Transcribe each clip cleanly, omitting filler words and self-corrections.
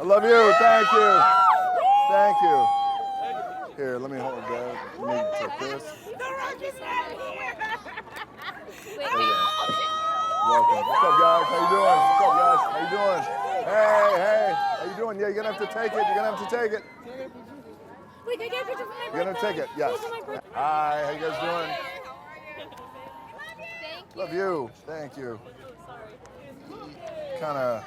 I love you. Thank you. Thank you. Here, let me hold that. Let me take this. Welcome. What's up, guys? How you doing? What's up, guys? How you doing? Hey. How you doing? Yeah, you're gonna have to take it. You're gonna have to take it. Wait, can I get a picture for my birthday? You're gonna take it. Yes. Hi. How you guys doing? Thank you. Love you. Thank you. Kind of.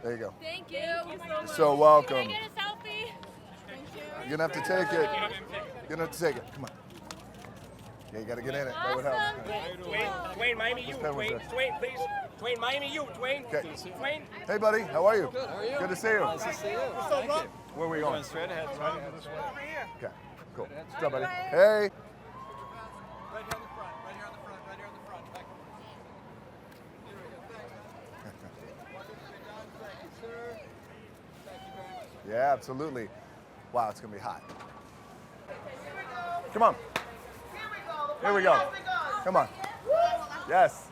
There you go. Thank you. You're so welcome. Can I get a selfie? Thank you. You're gonna have to take it. You're gonna have to take it. Come on. Yeah, you gotta get in it. That would help. Dwayne, Miami, you. Dwayne, please. Dwayne, Miami, you. Dwayne. Okay. Dwayne. Hey, buddy. How are you? Good. How are you? Good to see you. Nice to see you. Thank you. Where are we going? Going straight ahead. Right over this way. Okay. Cool. What's up, buddy? Hey. Right here on the front. Right here on the front. Right here on the front. Back. Here we go. Thanks. Thank you, sir. Thank you very much. Yeah, absolutely. Wow, it's gonna be hot. Come on. Here we go. Come on. Yes.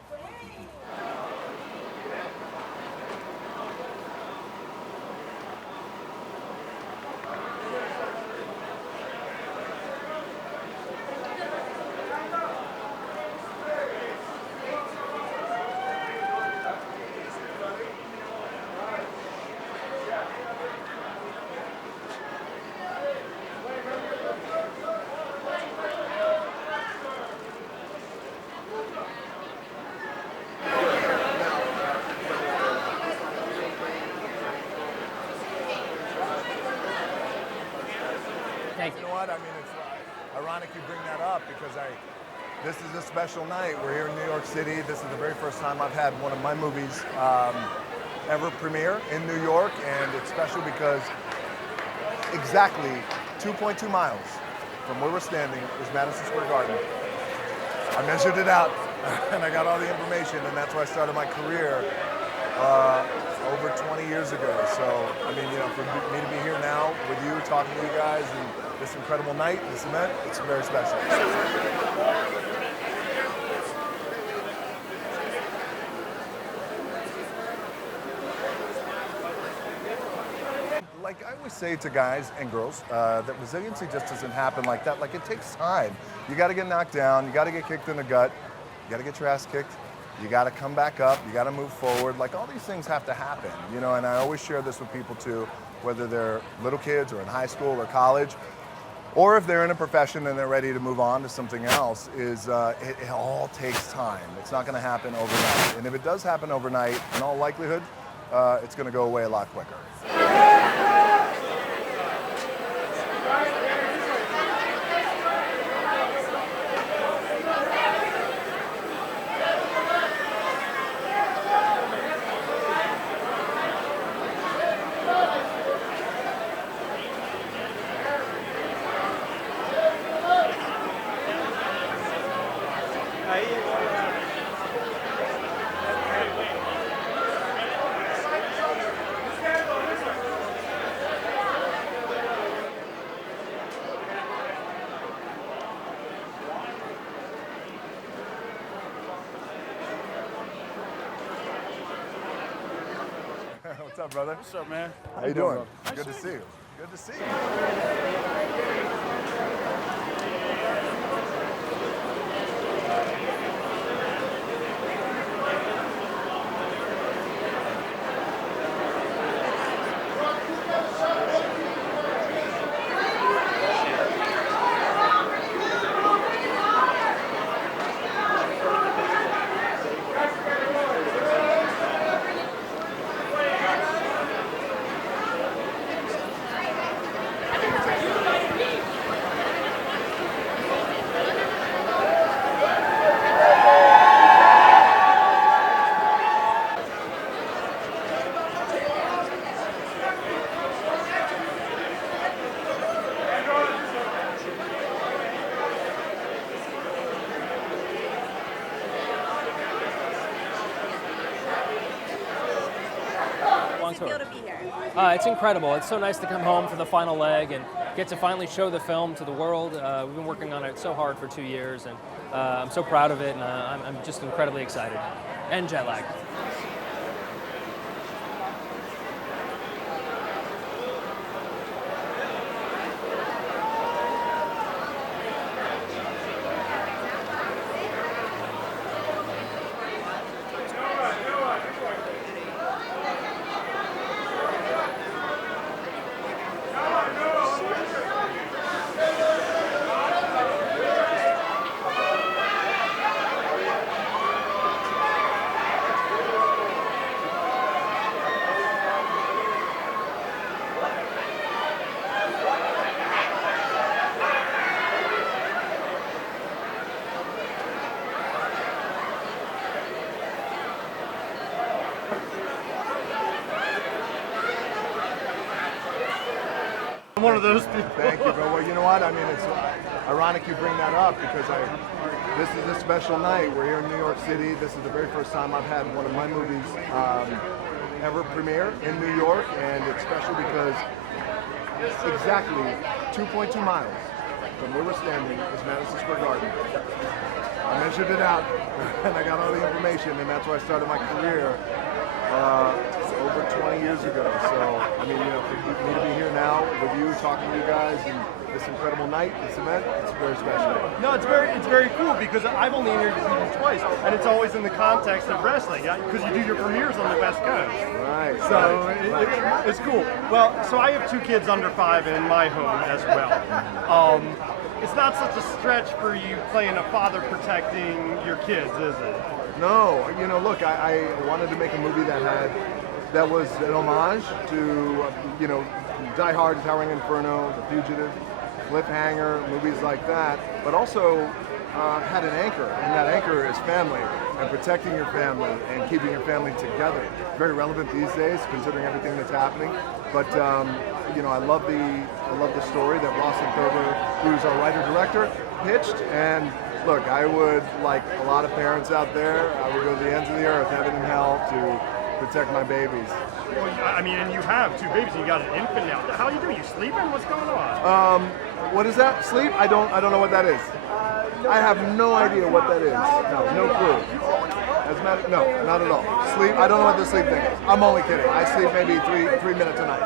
You know what? I mean, it's ironic you bring that up because this is a special night. We're here in New York City. This is the very first time I've had one of my movies ever premiere in New York, and it's special because exactly 2.2 miles from where we're standing is Madison Square Garden. I measured it out, and I got all the information, and that's where I started my career over 20 years ago. So, I mean, you know, for me to be here now with you, talking to you guys, and this incredible night, this event, it's very special. Like I always say to guys and girls, that resiliency just doesn't happen like that. Like, it takes time. You got to get knocked down. You got to get kicked in the gut. You got to get your ass kicked. You got to come back up. You got to move forward. Like, all these things have to happen, you know. And I always share this with people too, whether they're little kids or in high school or college, or if they're in a profession and they're ready to move on to something else. Is it all takes time. It's not going to happen overnight. And if it does happen overnight, in all likelihood, it's going to go away a lot quicker. What's up, brother? What's up, man? How you doing? Good to see you. Good to see you. Feel to be here? It's incredible. It's so nice to come home for the final leg and get to finally show the film to the world. We've been working on it so hard for 2 years, and I'm so proud of it, and I'm just incredibly excited. And jet lag. one of those people. Thank you, bro. Well, you know what? I mean, it's ironic you bring that up because this is a special night. We're here in New York City. This is the very first time I've had one of my movies ever premiere in New York, and it's special because exactly 2.2 miles from where we're standing is Madison Square Garden. I measured it out, and I got all the information, and that's where I started my career over 20 years ago. So, I mean, you know, for me to be here now with you, talking to you guys, and this incredible night, this event, it's very special. No, it's very cool because I've only interviewed you twice, and it's always in the context of wrestling, because you do your premieres on the West Coast. Right. So it's cool. Well, so I have 2 kids under 5 in my home as well. It's not such a stretch for you playing a father protecting your kids, is it? No, you know, look, I wanted to make a movie that was an homage to, you know, Die Hard, Towering Inferno, The Fugitive, Cliffhanger, movies like that, but also had an anchor, and that anchor is family, and protecting your family and keeping your family together. Very relevant these days, considering everything that's happening. But you know, I love the story that Ross and Thurber, who's our writer-director, pitched. And look, I would, like a lot of parents out there, I would go to the ends of the earth, heaven and hell, to protect my babies. Well, I mean, and you have 2 babies, and you got an infant now. How are you doing? You sleeping? What's going on? What is that? Sleep? I don't know what that is. I have no idea what that is. No clue. No, not at all. Sleep? I don't know what the sleep thing is. I'm only kidding. I sleep maybe three minutes a night.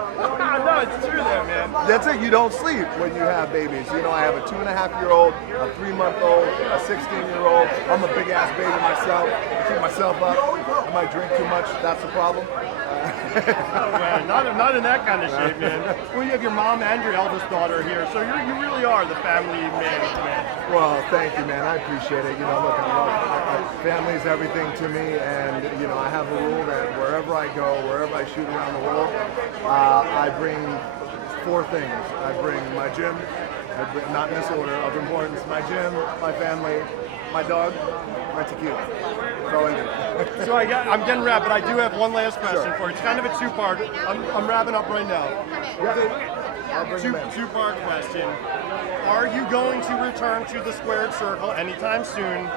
No, it's true there, man. That's it. You don't sleep when you have babies. You know, I have a 2.5-year-old, a 3-month-old, a 16-year-old. I'm a big ass baby myself. I keep myself up. I might drink too much. That's the problem. Oh, man, not in that kind of shape, man. Well, you have your mom and your eldest daughter here, so you really are the family man. Well, thank you, man. I appreciate it. You know, look, family is everything to me, and you know, I have a rule that wherever I go, wherever I shoot around the world, I bring 4 things. I bring my gym, not in this order of importance, my gym, my family, my dog, my tequila. That's all I do. So I'm getting wrapped, but I do have one last question for you. It's kind of a 2-part. I'm wrapping up right now. I'll bring them in. 2-part question. Are you going to return to the squared circle anytime soon?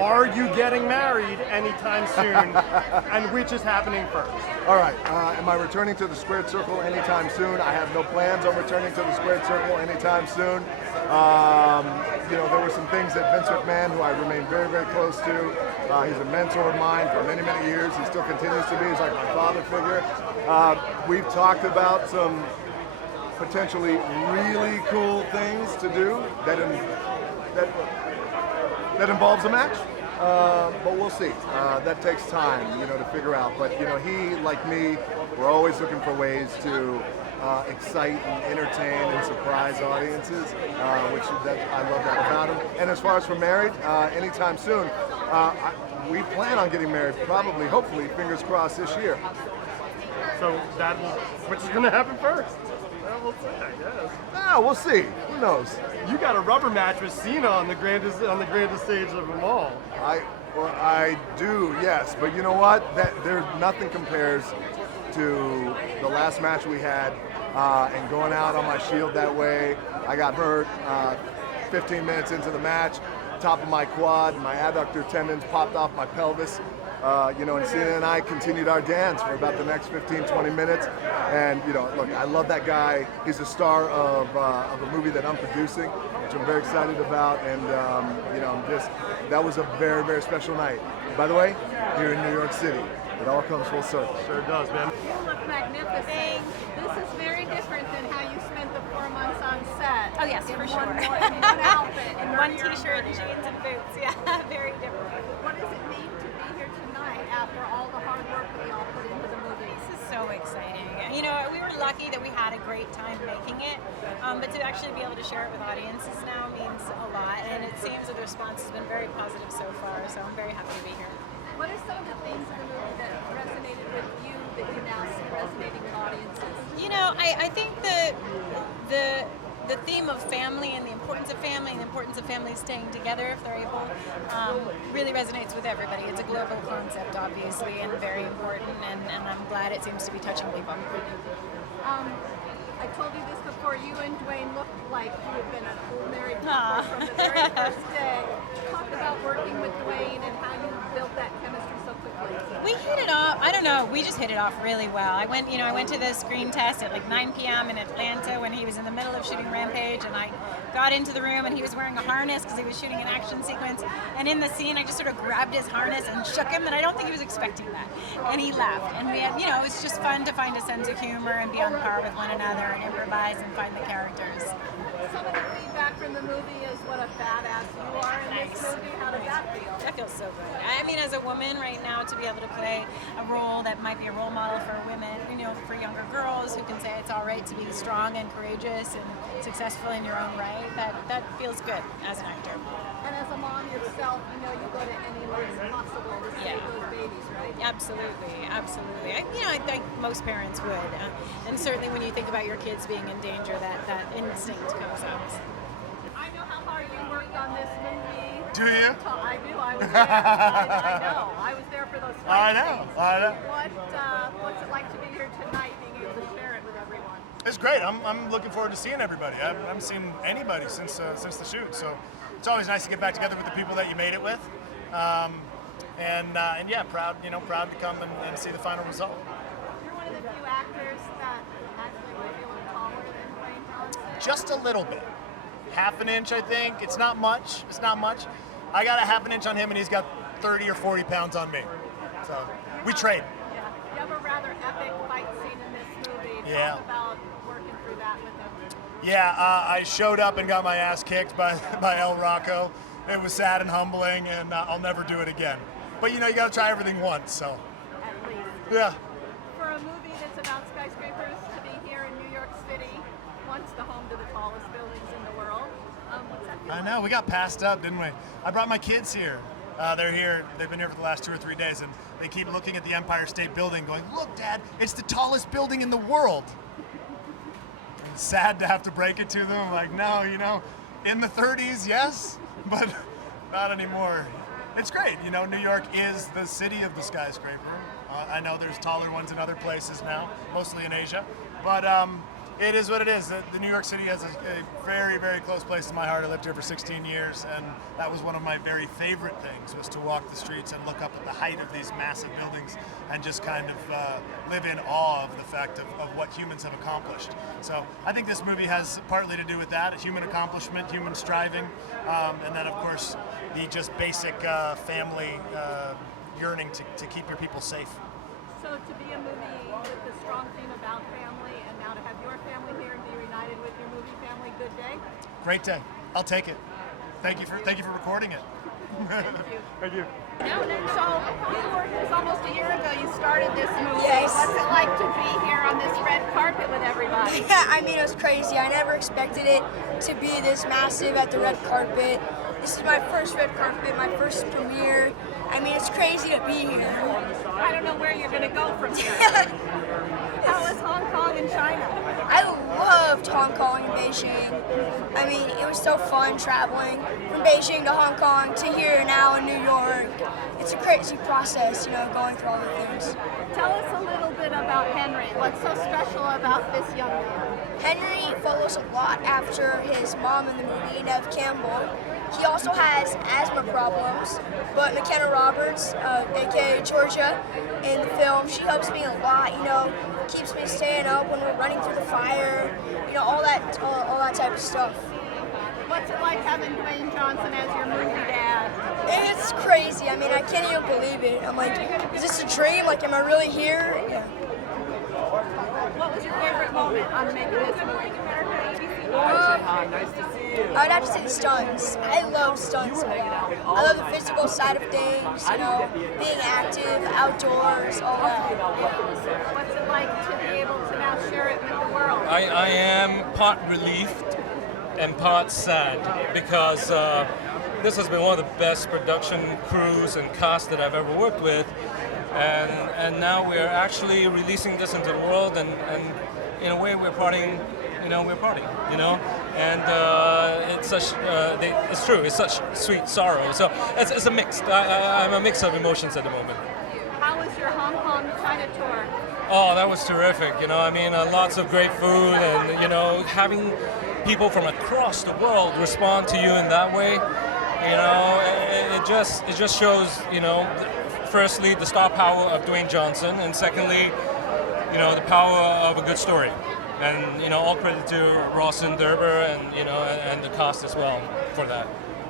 Are you getting married anytime soon? And which is happening first? All right. Am I returning to the squared circle anytime soon? I have no plans on returning to the squared circle anytime soon. You know, there were some things that Vince McMahon, who I remain very, very close to, he's a mentor of mine for many, many years. He still continues to be. He's like my father figure. We've talked about some potentially really cool things to do that involves a match, but we'll see. That takes time, you know, to figure out. But you know, he, like me, we're always looking for ways to excite and entertain and surprise audiences, which I love that about him. And as far as for married, anytime soon, we plan on getting married, probably, hopefully, fingers crossed, this year. So which is going to happen first? Well, we'll see, I guess. No, we'll see. Who knows? You got a rubber match with Cena on the grandest stage of them all. I do, yes. But you know what? Nothing compares to the last match we had, and going out on my Shield that way. I got hurt 15 minutes into the match. Top of my quad, my adductor tendons popped off my pelvis. You know, and Cena and I continued our dance for about the next 15, 20 minutes. And, you know, look, I love that guy. He's a star of a movie that I'm producing, which I'm very excited about. And, you know, that was a very, very special night. By the way, here in New York City, it all comes full circle. Sure does, man. You look magnificent. This is very different than how you spent the 4 months on set. Oh yes, for sure. In one outfit. And one t-shirt, jeans, and boots. Yeah, very different. What does it mean to be here tonight after all the hard work that we all put into the movie? This is so exciting. You know, we were lucky that we had a great time making it, but to actually be able to share it with audiences now means a lot, and it seems that the response has been very positive so far, so I'm very happy to be here. What are some of the themes in the movie that resonated with you that you now see resonating with audiences? You know, I think the theme of family and the importance of family and the importance of families staying together if they're able really resonates with everybody. It's a global concept, obviously, and very important, and I'm glad it seems to be touching people. I I told you this before, you and Dwayne looked like you had been an old married couple from the very first day. Talk about working with Dwayne and how you built that chemistry so quickly. We hit it off. I don't know. We just hit it off really well. I went to the screen test at like 9 p.m. in Atlanta when he was in the middle of shooting Rampage, and I got into the room and he was wearing a harness because he was shooting an action sequence. And in the scene, I just sort of grabbed his harness and shook him, and I don't think he was expecting that. And he laughed. And we had, it was just fun to find a sense of humor and be on par with one another and improvise and find the characters. Some of the feedback from the movie is what a badass you are in this movie. How does that feel? That feels so good. I mean, as a woman right now, to be able to play a role that might be a role model for women, for younger girls who can say it's all right to be strong and courageous and successful in your own right, that feels good as an actor. And as a mom yourself, you go to any lengths possible to save those babies, right? Absolutely, absolutely. I think most parents would. And certainly when you think about your kids being in danger, that instinct comes out. I know how hard you worked on this movie. Do you? I do. I was there. I know. I was there for those fight scenes. I know. What's it like to be here tonight, being able to share it with everyone? It's great. I'm looking forward to seeing everybody. I haven't seen anybody since the shoot, so it's always nice to get back together with the people that you made it with. And yeah, proud to come and see the final result. You're one of the few actors that actually might be a little taller than Dwayne Johnson. Just a little bit. Half an inch, I think. It's not much. I got a half an inch on him, and he's got 30 or 40 pounds on me. So we trade. Yeah. You have a rather epic fight scene in this movie. Yeah. Talk about working through that with him. Yeah, I showed up and got my ass kicked by El Rocco. It was sad and humbling, and I'll never do it again. But you got to try everything once, so. At least. Yeah. For a movie that's about skyscrapers to be here in New York City, once the home to the tallest buildings in the world, what's that feel I like? know, we got passed up, didn't we? I brought my kids here. They're here, they've been here for the last 2 or 3 days, and they keep looking at the Empire State Building going, look, Dad, it's the tallest building in the world. And it's sad to have to break it to them. I'm like, no, in the 30s, yes, but not anymore. It's great, New York is the city of the skyscraper. I know there's taller ones in other places now, mostly in Asia, but it is what it is. The New York City has a very, very close place to my heart. I lived here for 16 years, and that was one of my very favorite things, was to walk the streets and look up at the height of these massive buildings and just kind of live in awe of the fact of what humans have accomplished. So I think this movie has partly to do with that, human accomplishment, human striving, and then of course the just basic family yearning to keep your people safe. So to be a movie with a strong theme about family, and now to have your family here and be reunited with your movie family, good day? Great day. I'll take it. Thank you for recording it. Thank you. So you were this almost a year ago. You started this movie. Yes. What's it like to be here on this red carpet with everybody? Yeah, I mean, it was crazy. I never expected it to be this massive at the red carpet. This is my first red carpet, my first premiere. I mean, it's crazy to be here. I don't know where you're going to go from here. How is Hong Kong and China? I loved Hong Kong and Beijing. I mean, it was so fun traveling from Beijing to Hong Kong to here now in New York. It's a crazy process, going through all the things. Tell us a little bit about Henry. What's so special about this young man? Henry follows a lot after his mom in the movie, Nev Campbell. He also has asthma problems, but McKenna Roberts, aka Georgia, in the film, she helps me a lot, keeps me staying up when we're running through the fire, all that type of stuff. What's it like having Dwayne Johnson as your movie dad? It's crazy. I mean, I can't even believe it. I'm like, is this a dream? Like, am I really here? Yeah. What was your favorite moment on making this movie? Nice to see you. I would have to say the stunts. I love stunts. I love the physical side of things, being active, outdoors, all that. Yeah. What's it like to be able to now share it with the world? I am part relieved and part sad because this has been one of the best production crews and cast that I've ever worked with, and now we're actually releasing this into the world, and in a way we're partying. And it's such, it's true, it's such sweet sorrow. So it's a mix. I'm a mix of emotions at the moment. How was your Hong Kong China tour? Oh, that was terrific. I mean, lots of great food, and having people from across the world respond to you in that way. It just shows, firstly the star power of Dwayne Johnson, and secondly, the power of a good story. And all credit to Rawson Derber and the cast as well for that.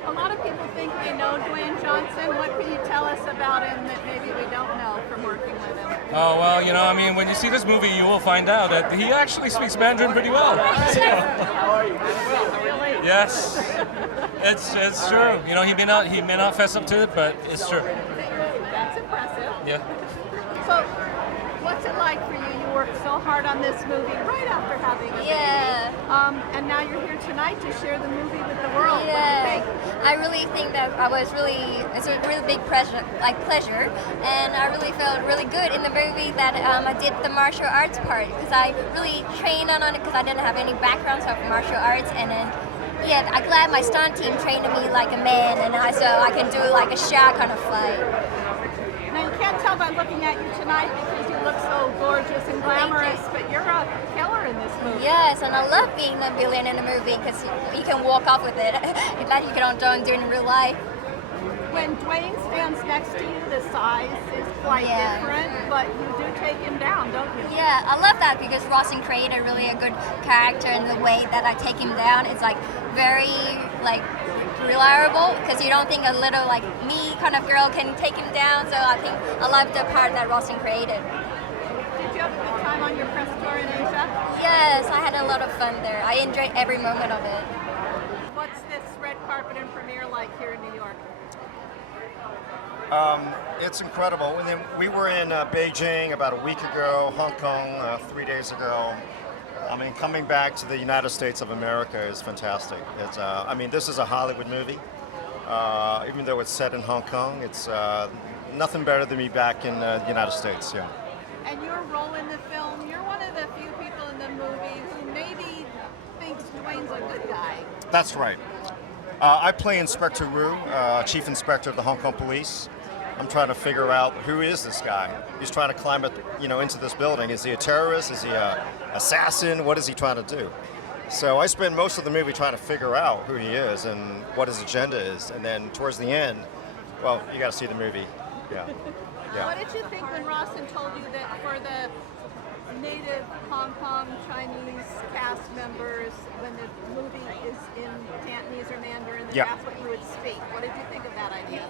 A lot of people think we know Dwayne Johnson. What can you tell us about him that maybe we don't know from working with him? Oh, well, I mean, when you see this movie, you will find out that he actually speaks Mandarin pretty well. Yes, it's true. He may not fess up to it, but it's true. That's impressive. Yeah. So, what's it like for you? You worked so hard on this movie right after having a baby. And now you're here tonight to share the movie with the world. What do you think? I really think that it's a really big pleasure, and I really felt really good in the movie that I did the martial arts part, because I really trained on it because I didn't have any background for martial arts, and then I'm glad my stunt team trained me like a man, and so I can do like a shot kind of fight. Now you can't tell by looking at you tonight because you look so gorgeous and glamorous, but you're a killer in this movie. Yes, and I love being a villain in a movie because you can walk off with it that you don't do in real life. When Dwayne stands next to you, the size is quite different, but you do take him down, don't you? Yeah, I love that because Rawson created really a good character, and the way that I take him down is like very reliable, because you don't think a little like me kind of girl can take him down. So I think I love the part that Rawson created. Did you have a good time on your press tour in Asia? Yes, I had a lot of fun there. I enjoyed every moment of it. What's this red carpet and premiere like here in New York? It's incredible. And then we were in Beijing about a week ago, Hong Kong 3 days ago. I mean, coming back to the United States of America is fantastic. It's, I mean, this is a Hollywood movie. Even though it's set in Hong Kong, it's nothing better than me back in the United States. Yeah. And your role in the film, you're one of the few people in the movie who maybe thinks Dwayne's a good guy. That's right. I play Inspector Wu, Chief Inspector of the Hong Kong Police. I'm trying to figure out who is this guy. He's trying to climb into this building. Is he a terrorist? Is he an assassin? What is he trying to do? So I spend most of the movie trying to figure out who he is and what his agenda is. And then towards the end, well, you got to see the movie. Yeah. What did you think when Rawson told you that for the native Hong Kong Chinese cast members, when the movie is in Cantonese or Mandarin, that that's what you would speak? What did you think of that idea?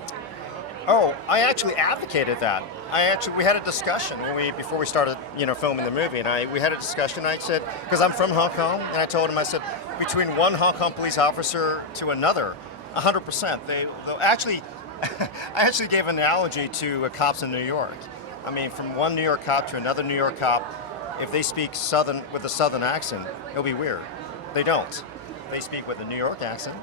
Oh, I actually advocated that. We had a discussion before we started, filming the movie, and we had a discussion. I said, because I'm from Hong Kong, and I told him, I said, between one Hong Kong police officer to another, 100%. They'll actually, I actually gave an analogy to cops in New York. I mean, from one New York cop to another New York cop, if they speak Southern with a Southern accent, it'll be weird. They don't. They speak with a New York accent,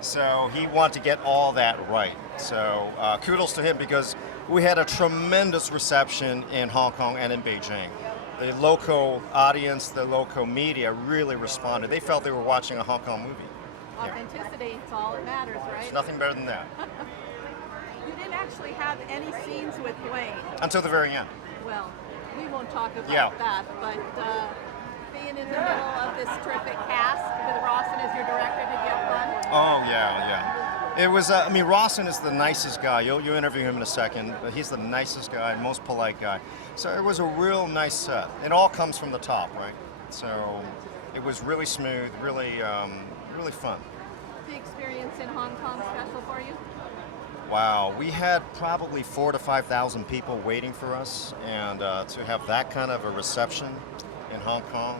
So he wanted to get all that right. So kudos to him, because we had a tremendous reception in Hong Kong and in Beijing. The local audience, the local media really responded. They felt they were watching a Hong Kong movie. Authenticity, it's all that matters, right? There's nothing better than that. You didn't actually have any scenes with Dwayne. Until the very end. Well, we won't talk about that, but being in the middle of this terrific cast with Rawson as your director, did you have fun? Oh, yeah. It was, Rawson is the nicest guy. You'll interview him in a second, but he's the nicest guy, most polite guy. So it was a real nice set. It all comes from the top, right? So it was really smooth, really fun. The experience in Hong Kong special for you? Wow, we had probably 4,000 to 5,000 people waiting for us, and to have that kind of a reception in Hong Kong,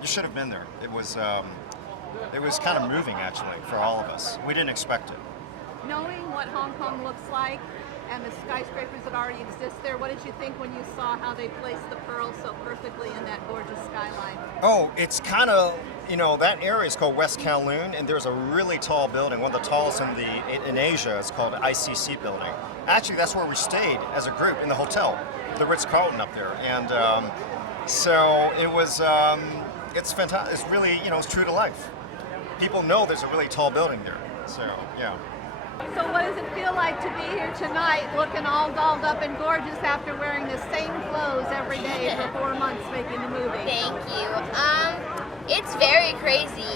you should have been there. It was kind of moving, actually, for all of us. We didn't expect it. Knowing what Hong Kong looks like and the skyscrapers that already exist there, what did you think when you saw how they placed the pearls so perfectly in that gorgeous skyline? Oh, it's kind of, that area is called West Kowloon, and there's a really tall building, one of the tallest in Asia. It's called ICC building. Actually, that's where we stayed as a group in the hotel, the Ritz-Carlton up there. And so it was, it's fantastic. It's really, it's true to life. People know there's a really tall building there. So, yeah. So what does it feel like to be here tonight looking all dolled up and gorgeous after wearing the same clothes every day for 4 months making the movie? Thank you. It's very crazy.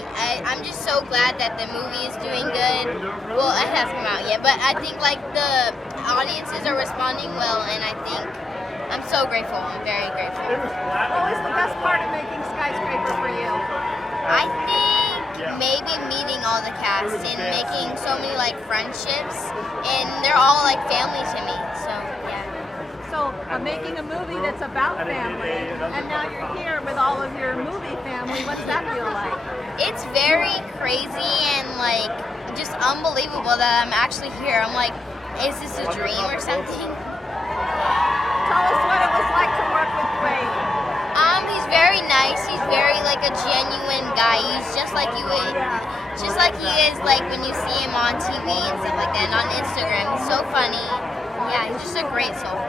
I'm just so glad that the movie is doing good. Well, it hasn't come out yet, but I think like the audiences are responding well, and I think I'm so grateful. I'm very grateful. What was the best part of making Skyscraper for you? I think maybe meeting all the cast and making so many like friendships, and they're all like family to me. So yeah. So making a movie that's about family, and now you're here with all of your movie family. What's that feel like? It's very crazy and like just unbelievable that I'm actually here. I'm like, is this a dream or something? Tell us what it was like to work with Wade. He's very nice. He's very like a genuine guy. He's just like you would, just like he is like when you see him on TV and stuff like that, and on Instagram. He's so funny. Yeah, he's just a great soul.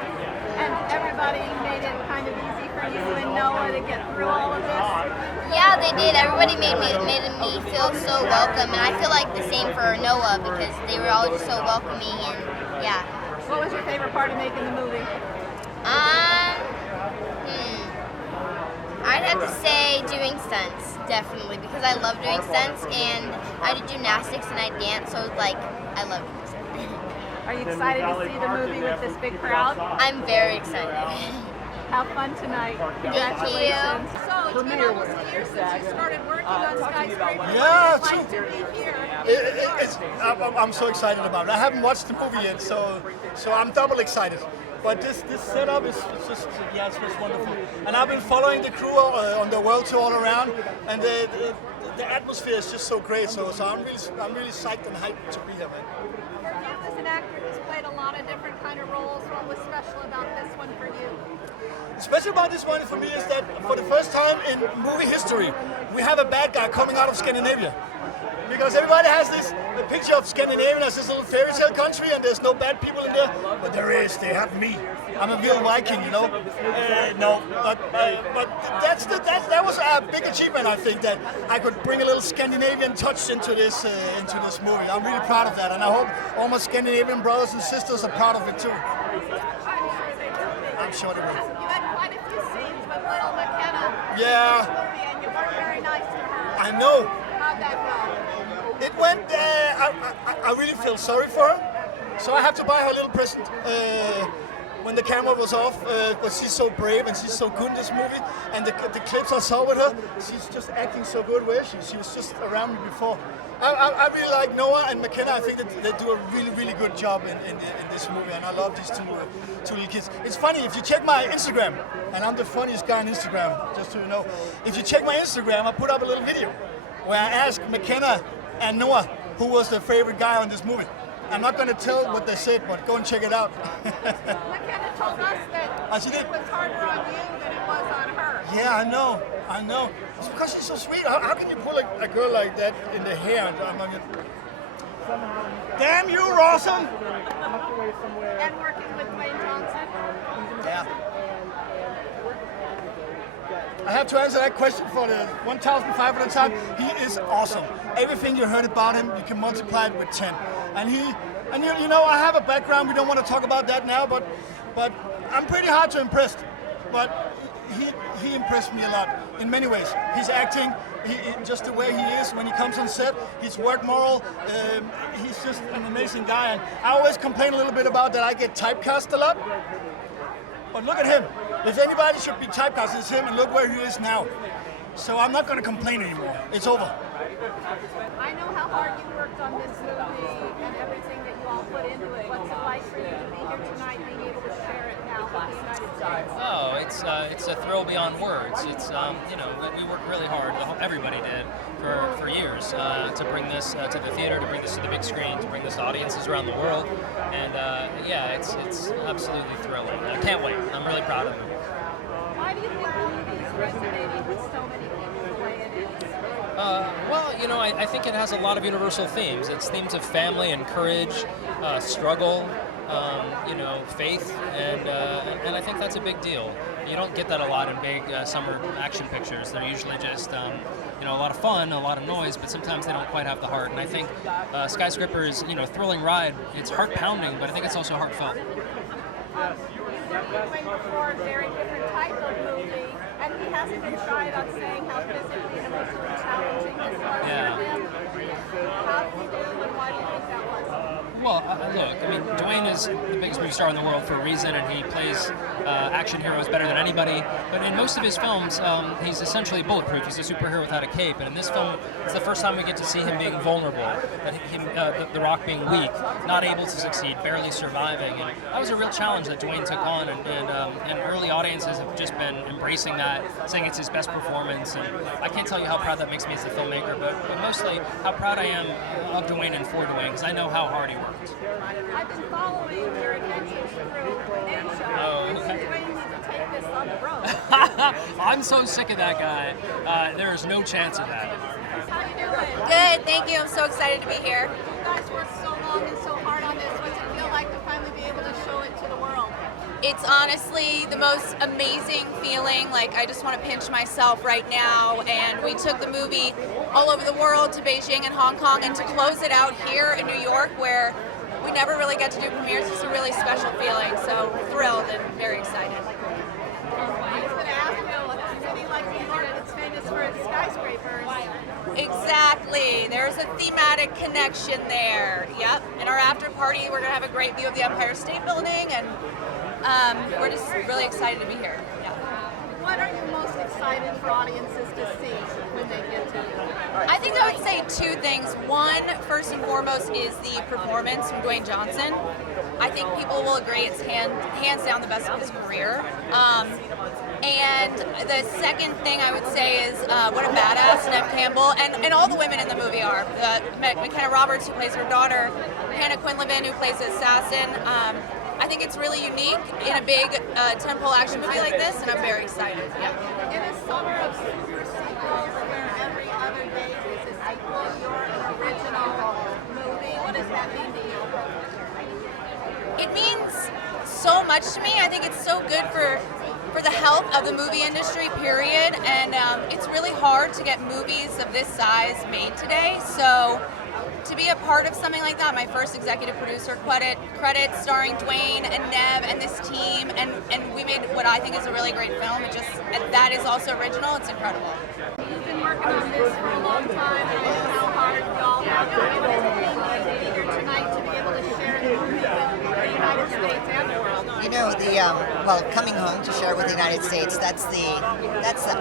And everybody made it kind of easy for you and Noah to get through all of this? Yeah, they did. Everybody made me feel so welcome, and I feel like the same for Noah because they were all just so welcoming and yeah. What was your favorite part of making the movie? I'd have to say doing stunts, definitely, because I love doing stunts, and I do gymnastics and I dance, so like I love doing stunts. Are you excited to see the movie with this big crowd? I'm very excited. Have fun tonight. Congratulations. So it's been almost a year since you started working on Skyscraper. Yeah, What's it like to be here? I'm so excited about it. I haven't watched the movie yet, so I'm double excited. But this setup is just it's wonderful. And I've been following the crew on the world tour all around, and the atmosphere is just so great. So I'm really psyched and hyped to be here, man. You as an actor who's played a lot of different kind of roles. What was special about this one for you? The special about this one for me is that for the first time in movie history, we have a bad guy coming out of Scandinavia. Because everybody has this picture of Scandinavia as this little fairy tale country, and there's no bad people in there. But there is. They have me. I'm a real Viking, you know. But that was a big achievement, I think, that I could bring a little Scandinavian touch into this movie. I'm really proud of that, and I hope all my Scandinavian brothers and sisters are proud of it too. I'm sure they will. You had quite a few scenes with little McKenna. Yeah. And you weren't very nice to her. I know. How'd that go? It went, I really feel sorry for her, so I have to buy her a little present when the camera was off, but she's so brave and she's so good in this movie, and the clips I saw with her, she's just acting so good, where she was just around me before. I really like Noah and McKenna. I think that they do a really, really good job in this movie, and I love these two little kids. It's funny, if you check my Instagram, and I'm the funniest guy on Instagram, just so you know, if you check my Instagram, I put up a little video where I asked McKenna and Noah who was their favorite guy on this movie. I'm not going to tell what they said, but go and check it out. McKenna told us that it was harder on you than it was on her. Yeah, I know. It's because she's so sweet. How can you pull a girl like that in the hair? Damn you, Rawson! And working with Dwayne Johnson. Yeah. I have to answer that question for the 1,500th time. He is awesome. Everything you heard about him, you can multiply it with 10. And you know, I have a background. We don't want to talk about that now, but I'm pretty hard to impress. But he impressed me a lot in many ways. His acting, just the way he is when he comes on set, his work moral, he's just an amazing guy. And I always complain a little bit about that I get typecast a lot. But look at him. If anybody should be typecast, it's him, and look where he is now. So I'm not going to complain anymore. It's over. I know how hard you worked on this movie and everything that you all put into it. What's it like for you to be here tonight, being able to share it now with the United States? Oh, it's a thrill beyond words. It's you know, we worked really hard. Everybody did for years to bring this to the theater, to bring this to the big screen, to bring this to audiences around the world. And yeah, it's absolutely thrilling. I can't wait. I'm really proud of it. Why do you think the movie is resonating with so many people the way it is? Well, you know, I think it has a lot of universal themes. It's themes of family and courage, struggle, faith, and I think that's a big deal. You don't get that a lot in big summer action pictures. They're usually just a lot of fun, a lot of noise, but sometimes they don't quite have the heart. And I think Skyscraper is a thrilling ride. It's heart pounding, but I think it's also heartfelt. Waiting for a very different type of movie, and he hasn't been shy about saying how physically and emotionally challenging this was for him. How did he do, and why do you think that was? Well, look, I mean, Dwayne is the biggest movie star in the world for a reason, and he plays action heroes better than anybody. But in most of his films, he's essentially bulletproof. He's a superhero without a cape. And in this film, it's the first time we get to see him being vulnerable, that the Rock being weak, not able to succeed, barely surviving. And that was a real challenge that Dwayne took on, and early audiences have just been embracing that, saying it's his best performance. And I can't tell you how proud that makes me as a filmmaker, but mostly how proud I am of Dwayne and for Dwayne, because I know how hard he worked. I've been following your adventures through Asia. Oh, okay. Dwayne needs to take this on the road. I'm so sick of that guy. There is no chance of that. How you doing? Good, thank you. I'm so excited to be here. You guys worked so long and so hard on this. What's it feel like to finally be able to show it to the world? It's honestly the most amazing feeling. Like, I just want to pinch myself right now. And we took the movie all over the world to Beijing and Hong Kong, and to close it out here in New York, where we never really get to do premieres. It's a really special feeling. So thrilled and very excited. I was going to ask you, a city like New York that's famous for its skyscrapers. Exactly. There's a thematic connection there. Yep. In our after party, we're going to have a great view of the Empire State Building, and we're just really excited to be here. Yeah. What are you most excited for audiences to see when they get to you? I think I would say two things. One, first and foremost, is the performance from Dwayne Johnson. I think people will agree it's hands down the best of his career. And the second thing I would say is what a badass Neve Campbell and all the women in the movie are. McKenna Roberts, who plays her daughter, Hannah Quinlivan, who plays the assassin. I think it's really unique in a big tentpole action movie like this, and I'm very excited. Yeah. In a summer of super sequels where every other day is a sequel, you're an original movie. What does that mean to you? It means so much to me. I think it's so good for the health of the movie industry, period. And it's really hard to get movies of this size made today. So to be a part of something like that, my first executive producer credit starring Dwayne and Neve and this team, and we made what I think is a really great film. And that is also original. It's incredible. You've been working on this for a long time, and I know how hard y'all have to do it. And to be here tonight to be able to share the movie with the United States and the world. Coming home to share with the United States, that's the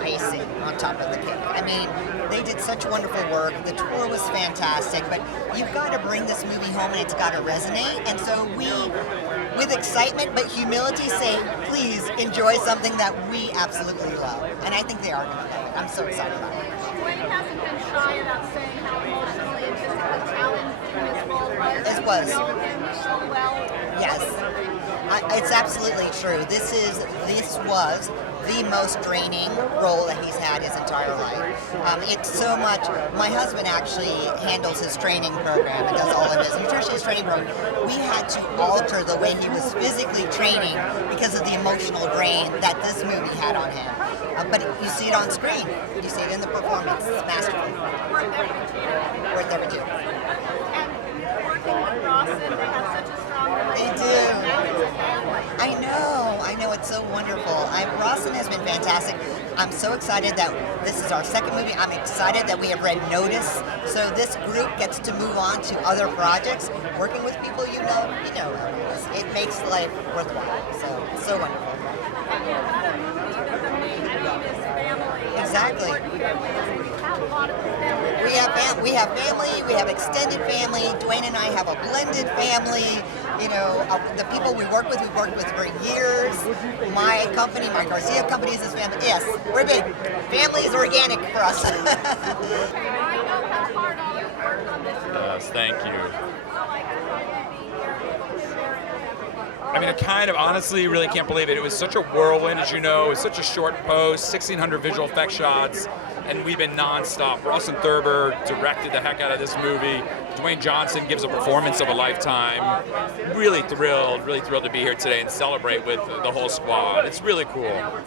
icing on top of the cake. I mean, they did such wonderful work. The tour was fantastic, but you've got to bring this movie home and it's got to resonate. And so we, with excitement but humility, say, please enjoy something that we absolutely love. And I think they are going to love it. I'm so excited about it. Dwayne hasn't been shy about saying how emotionally and physically challenging this role was. It was. You know him so well. Yes. It's absolutely true. This was the most draining role that he's had his entire life. It's so much. My husband actually handles his training program and does all of his nutritionist training program. We had to alter the way he was physically training because of the emotional drain that this movie had on him. But you see it on screen. You see it in the performance. It's masterful. Worth every due. And working with Rawson, they have such a strong relationship. They do. Now it's a family. I know, it's so wonderful. Rawson has been fantastic. I'm so excited that this is our second movie. I'm excited that we have read Notice, so this group gets to move on to other projects, working with people you know. It makes life worthwhile. So it's so wonderful. And you've got a movie that the main theme is family. Exactly. And how important family is. And you have a lot of this family. We have family, we have extended family. Dwayne and I have a blended family. The people we work with, we've worked with for years. My company, my Garcia company is his family. Yes, we're big. Family is organic for us. I know how hard all you worked on this. Yes, thank you. I mean, I kind of honestly really can't believe it. It was such a whirlwind, as you know. It was such a short post, 1,600 visual effects shots. and we've been nonstop. Russell Thurber directed the heck out of this movie. Dwayne Johnson gives a performance of a lifetime. Really thrilled to be here today and celebrate with the whole squad. It's really cool. You are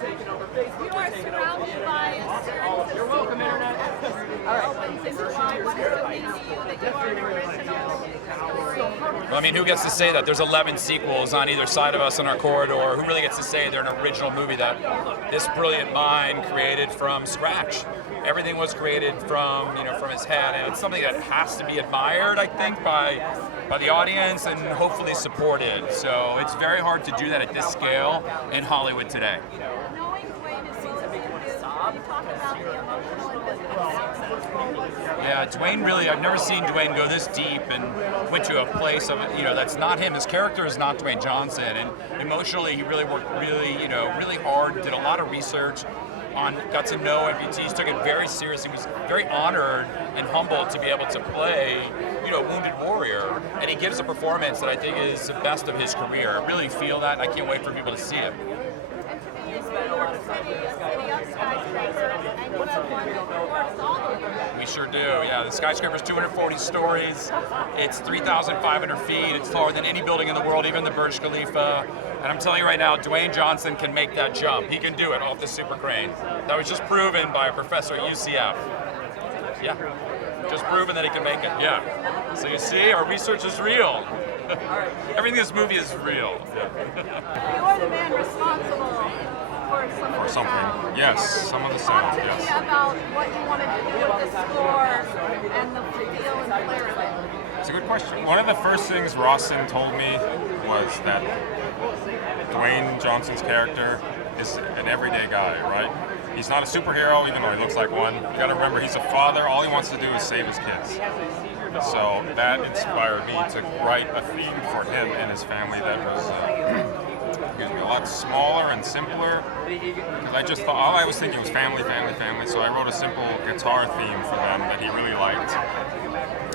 surrounded by a series of sequels that opens in July. What does it mean to you that you are an original story? Well, I mean, who gets to say that? There's 11 sequels on either side of us in our corridor. Who really gets to say they're an original movie that this brilliant mind created from scratch? Everything was created from his head, and it's something that has to be admired, I think, by the audience and hopefully supported. So it's very hard to do that at this scale in Hollywood today. Knowing Dwayne is so into, can you talk about the emotional investment this role was? Yeah, Dwayne really, I've never seen Dwayne go this deep and went to a place of, that's not him. His character is not Dwayne Johnson, and emotionally he really worked really hard, did a lot of research, got to know amputees, took it very seriously, was very honored and humbled to be able to play, a wounded warrior, and he gives a performance that I think is the best of his career. I really feel that. I can't wait for people to see it. And to me, New York City, a city of skyscrapers, and you have one that dwarfs all of them. We sure do, yeah. The Skyscraper's 240 stories. It's 3,500 feet. It's taller than any building in the world, even the Burj Khalifa. And I'm telling you right now, Dwayne Johnson can make that jump. He can do it off the super crane. That was just proven by a professor at UCF. Yeah, just proven that he can make it, yeah. So you see, our research is real. Everything in this movie is real. You are the man responsible for some of the sound. Yes, some of the sound, Talk to me about what you wanted to do with the score and the feel and flair of it. It's a good question. One of the first things Rawson told me was that Dwayne Johnson's character is an everyday guy, right? He's not a superhero, even though he looks like one. You gotta remember, he's a father. All he wants to do is save his kids. So that inspired me to write a theme for him and his family that was a lot smaller and simpler. Because I just thought, all I was thinking was family, family, family. So I wrote a simple guitar theme for them that he really liked.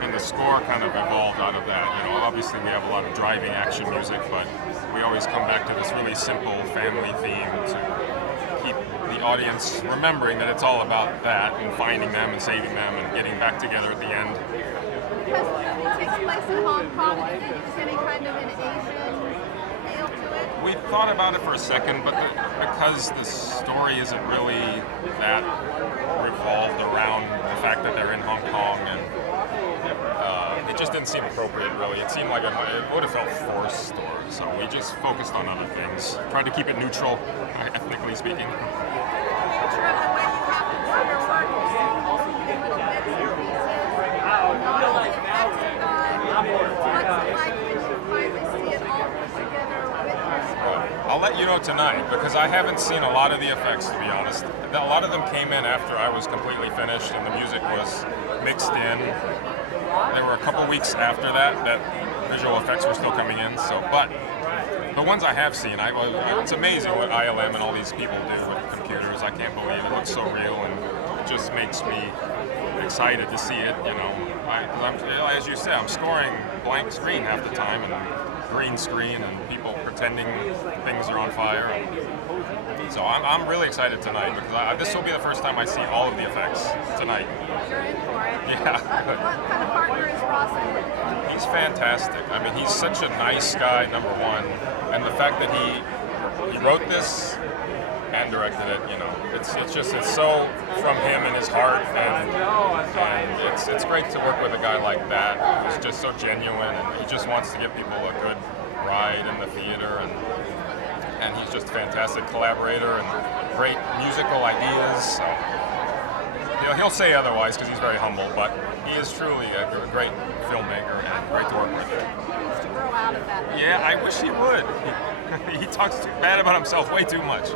And the score kind of evolved out of that. Obviously we have a lot of driving action music, but we always come back to this really simple family theme to keep the audience remembering that it's all about that and finding them and saving them and getting back together at the end. Because the movie takes place in Hong Kong, did you use any kind of an Asian feel to it? We thought about it for a second, but because the story isn't really that revolved around the fact that they're in Hong Kong, and it just didn't seem appropriate, really. It seemed like it would have felt forced, so we just focused on other things. Tried to keep it neutral, ethnically speaking. Picture of the way you have to do your work, you see multiple little bits and pieces, not all the effects are done. What's it like when you finally see it all put together with your score? I'll let you know tonight, because I haven't seen a lot of the effects, to be honest. A lot of them came in after I was completely finished and the music was mixed in. There were a couple weeks after that visual effects were still coming in. But the ones I have seen, it's amazing what ILM and all these people do with computers. I can't believe it. It looks so real, and it just makes me excited to see it. As you said, I'm scoring blank screen half the time and green screen and people pretending things are on fire. So I'm really excited tonight because this will be the first time I see all of the effects tonight. You're in for it. Yeah. What kind of partner is Rawson? He's fantastic. I mean, he's such a nice guy, number one, and the fact that he wrote this and directed it, it's so from him and his heart, and it's great to work with a guy like that who's just so genuine, and he just wants to give people a good ride in the theater, and he's just a fantastic collaborator and great musical ideas. So, he'll say otherwise because he's very humble, but he is truly a great filmmaker and great to work with. He needs to grow out of that. Yeah, I wish he would. He talks too bad about himself way too much.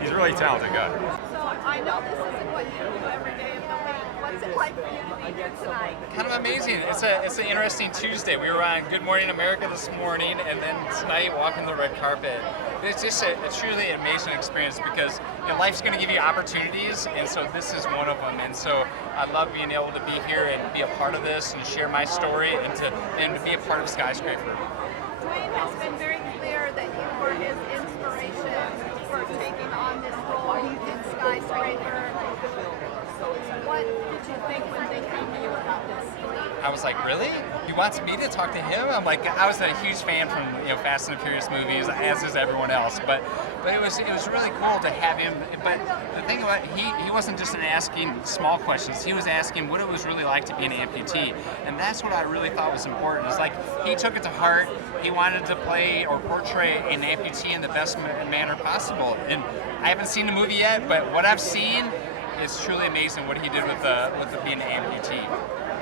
He's a really talented guy. So I know this isn't what you do every day of the week. What's it like for you to be here tonight? Kind of amazing. It's an interesting Tuesday. We were on Good Morning America this morning, and then tonight walking the red carpet. It's just a truly amazing experience because life's going to give you opportunities, and so this is one of them. And so I love being able to be here and be a part of this and share my story and to be a part of Skyscraper. Dwayne has been very clear that you were his inspiration for taking on this role. You did Skyscraper. What did you think when they came to you about this? I was like, really? He wants me to talk to him? I'm like, I was a huge fan from Fast and the Furious movies, as is everyone else. But it was really cool to have him. But the thing about he wasn't just asking small questions. He was asking what it was really like to be an amputee, and that's what I really thought was important. It's like he took it to heart. He wanted to play or portray an amputee in the best manner possible. And I haven't seen the movie yet, but what I've seen is truly amazing. What he did with being an amputee.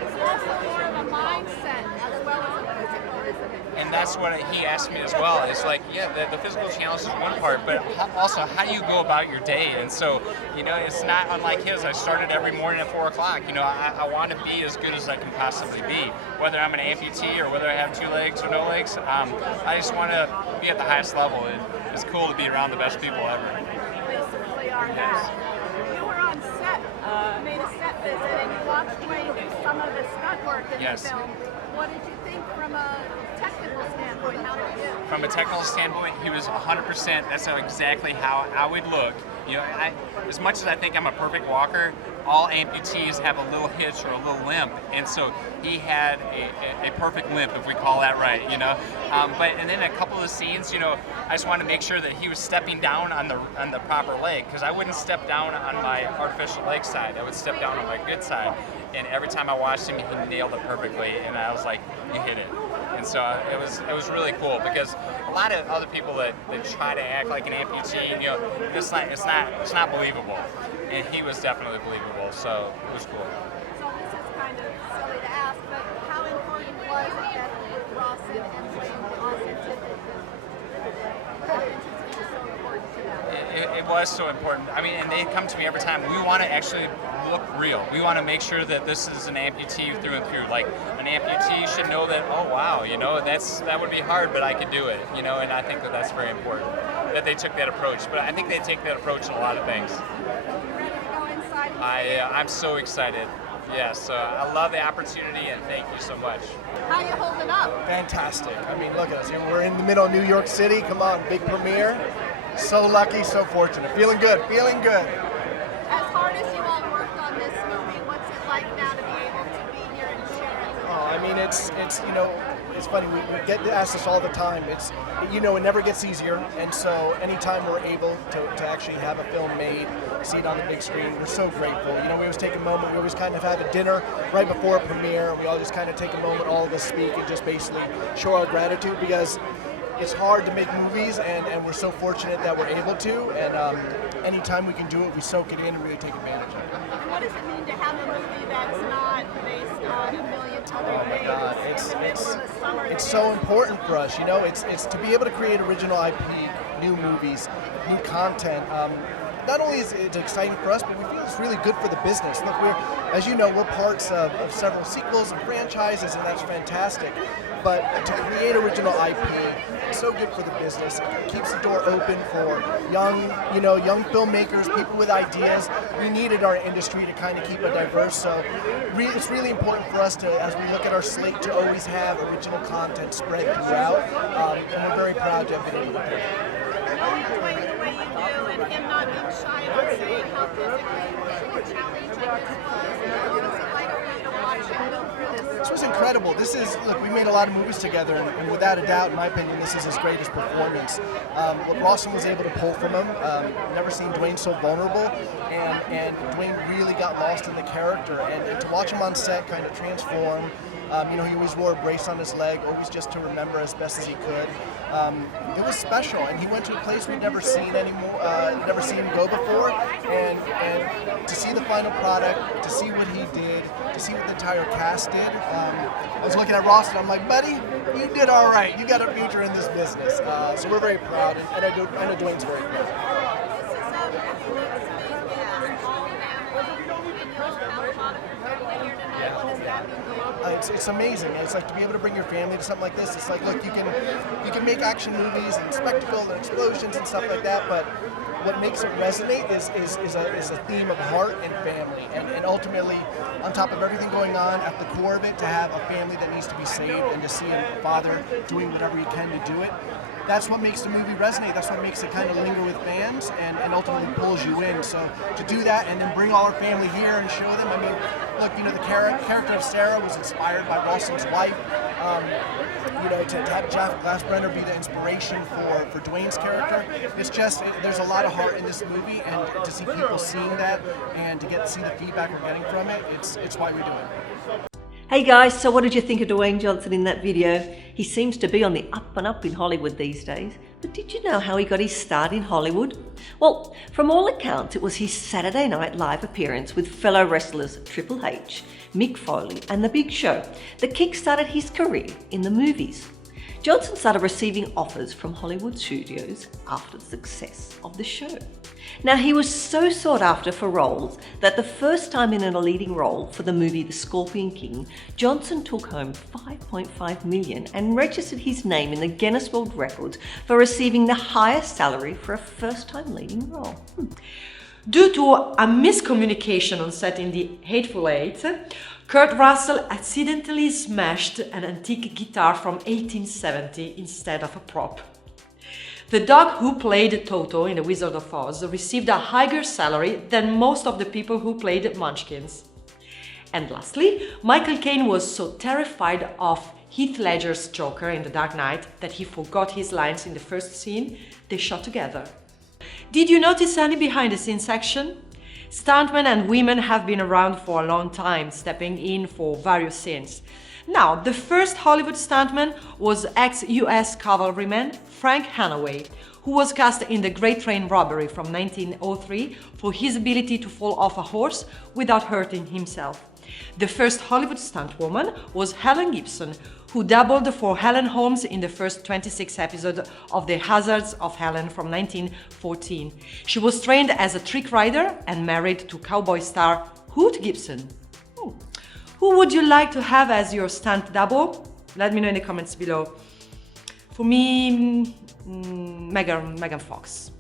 It's also more of a mindset as well as a physical, isn't it? And that's what he asked me as well. It's like, yeah, the physical challenge is one part, but also how do you go about your day? And so, it's not unlike his. I started every morning at 4 o'clock. I want to be as good as I can possibly be. Whether I'm an amputee or whether I have 2 legs or no legs, I just want to be at the highest level. It's cool to be around the best people ever. Basically are that. You were on set, made a set visit, and you watched Dwayne do some of the stunt work in the film. What did you think from a technical standpoint? How did he do? From a technical standpoint, he was 100%. That's exactly how I would look. As much as I think I'm a perfect walker, all amputees have a little hitch or a little limp, and so he had a perfect limp, if we call that right, and then a couple of scenes, I just wanted to make sure that he was stepping down on the proper leg, because I wouldn't step down on my artificial leg side. I would step down on my good side, and every time I watched him, he nailed it perfectly, and I was like, you hit it. And so it was really cool, because a lot of other people that try to act like an amputee, it's not believable, and he was definitely believable. So it was cool. So this is kind of silly to ask, but how important was it that Rawson and Dwayne also did the authenticity was so important to them? It was so important. I mean, and they come to me every time. We want to actually look real. We want to make sure that this is an amputee through and through. Like, an amputee should know that, oh wow, that would be hard, but I could do it, and I think that that's very important, that they took that approach. But I think they take that approach in a lot of things. Ready to go inside? I'm so excited. Yes, I love the opportunity, and thank you so much. How you holding up? Fantastic. I mean, look at us. We're in the middle of New York City. Come on, big premiere. So lucky, so fortunate. Feeling good, feeling good. As hard as you all worked on this movie, what's it like now to be able to be here and share it? Oh, I mean, it's funny. We get asked this all the time. It never gets easier, and so anytime we're able to actually have a film made, see it on the big screen, we're so grateful. We always take a moment. We always kind of have a dinner right before a premiere, and we all just kind of take a moment, all of us speak, and just basically show our gratitude, because it's hard to make movies, and we're so fortunate that we're able to, and anytime we can do it, we soak it in and really take advantage of it. And what does it mean to have a movie that's not based on a million other things? Oh my God, it's so important for us. It's to be able to create original IP, new movies, new content. Not only is it exciting for us, but we feel it's really good for the business. Look, as you know, we're parts of several sequels and franchises, and that's fantastic. But to create original IP, it's so good for the business. It keeps the door open for young filmmakers, people with ideas. We needed our industry to kind of keep it diverse. So it's really important for us to, as we look at our slate, to always have original content spread throughout. And we're very proud to have been able to do it. The way you do, and him not being shy about saying how physically challenging this was. What was it like for you to watch him go through this? This was incredible. Look, we made a lot of movies together, and without a doubt, in my opinion, this is his greatest performance. What Rawson was able to pull from him, never seen Dwayne so vulnerable, and Dwayne really got lost in the character, and to watch him on set kind of transform. He always wore a brace on his leg, always just to remember as best as he could. It was special, and he went to a place we'd never seen never seen him go before, and to see the final product, to see what he did, to see what the entire cast did. I was looking at Ross, and I'm like, buddy, you did all right. You got a future in this business. So we're very proud, and I know Dwayne's very proud. It's amazing. It's like to be able to bring your family to something like this. It's like, look, you can make action movies and spectacle and explosions and stuff like that, but what makes it resonate is a theme of heart and family, and ultimately, on top of everything going on, at the core of it, to have a family that needs to be saved and to see a father doing whatever he can to do it. that's what makes the movie resonate. That's what makes it kind of linger with fans and ultimately pulls you in. So to do that and then bring all our family here and show them, I mean, look, you know, the character of Sarah was inspired by Rawson's wife. You know, to have Jeff Glassbrenner be the inspiration for Dwayne's character, it's just, there's a lot of heart in this movie, and to see people seeing that and to see the feedback we're getting from it, it's why we do it. Hey guys, so what did you think of Dwayne Johnson in that video? He seems to be on the up and up in Hollywood these days. But did you know how he got his start in Hollywood? Well, from all accounts, it was his Saturday Night Live appearance with fellow wrestlers Triple H, Mick Foley, and The Big Show that kick-started his career in the movies. Johnson started receiving offers from Hollywood studios after the success of the show. Now, he was so sought after for roles that the first time in a leading role for the movie The Scorpion King, Johnson took home $5.5 million and registered his name in the Guinness World Records for receiving the highest salary for a first-time leading role. Due to a miscommunication on set in The Hateful Eight, Kurt Russell accidentally smashed an antique guitar from 1870 instead of a prop. The dog who played Toto in The Wizard of Oz received a higher salary than most of the people who played Munchkins. And lastly, Michael Caine was so terrified of Heath Ledger's Joker in The Dark Knight that he forgot his lines in the first scene they shot together. Did you notice any behind-the-scenes action? Stuntmen and women have been around for a long time, stepping in for various scenes. Now, the first Hollywood stuntman was ex-US cavalryman Frank Hanaway, who was cast in The Great Train Robbery from 1903 for his ability to fall off a horse without hurting himself. The first Hollywood stuntwoman was Helen Gibson, who doubled for Helen Holmes in the first 26 episodes of The Hazards of Helen from 1914. She was trained as a trick rider and married to cowboy star Hoot Gibson. Who would you like to have as your stunt double? Let me know in the comments below. For me, Megan Fox.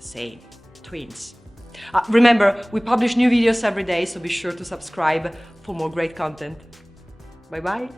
Same, twins. Remember, we publish new videos every day, so be sure to subscribe for more great content. Bye bye.